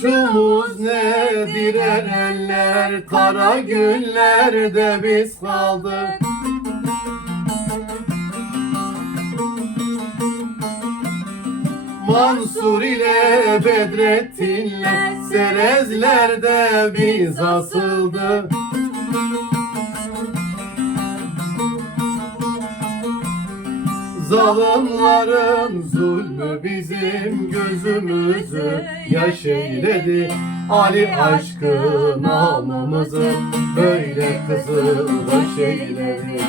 Suçumuz nedir erenler? Kara günlerde biz kaldık. Mansur ile Bedrettin'le Serezlerde biz asıldık Zalimlerin zulmü bizim gözümüzü yaş eyledi Ali aşkı namımızı böyle kızılbaş eyledi.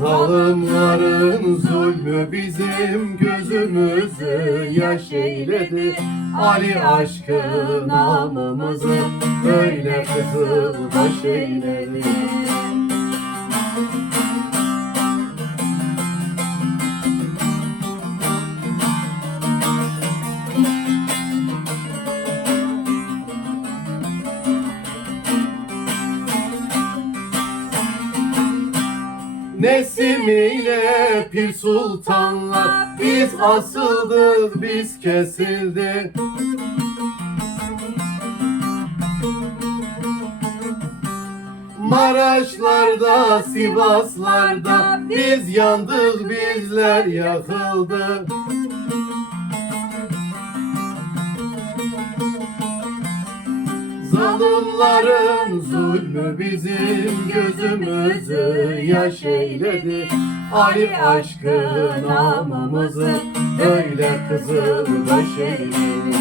Zalimlerin zulmü bizim gözümüzü yaş eyledi Ali aşkı namımızı böyle kızılbaş eyledi Nesim ile Pir Sultanlar Biz asıldık, biz kesildik. Maraşlarda, Sivaslarda Biz yandık, bizler yakıldık Zalimlerin zulmü bizim gözümüzü yaş eyledi Ali aşkı namımızı böyle kızılbaş eyledi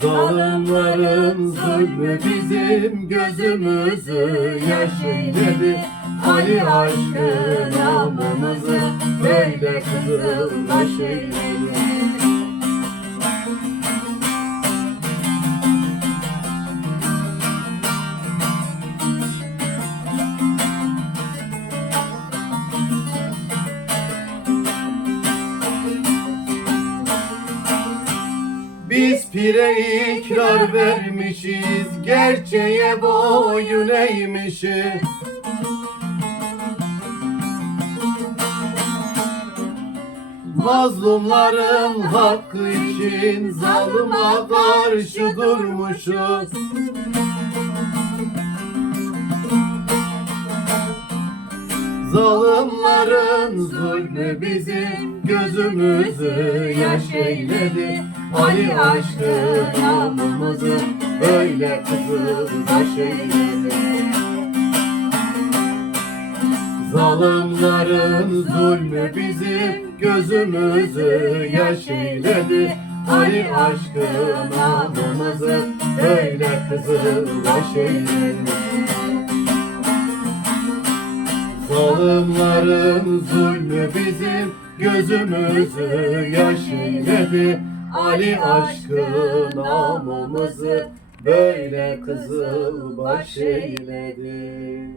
Zalimlerin zulmü bizim gözümüzü yaş eyledi Ali aşkı namımızı böyle kızılbaş eyledi pire ikrar vermişiz, gerçeğe boyun eğmişiz. Mazlumların hakkı için zalıma karşı durmuşuz. Zalimlerin zulmü bizim gözümüzü yaş eyledi Ali aşkı namımızı böyle kızılbaş eyledi Zalimlerin zulmü bizim gözümüzü yaş eyledi Ali aşkı namımızı böyle kızılbaş eyledi Zalimlerin zulmü bizim gözümüzü yaş eyledi Ali aşkı namımızı böyle kızılbaş eyledi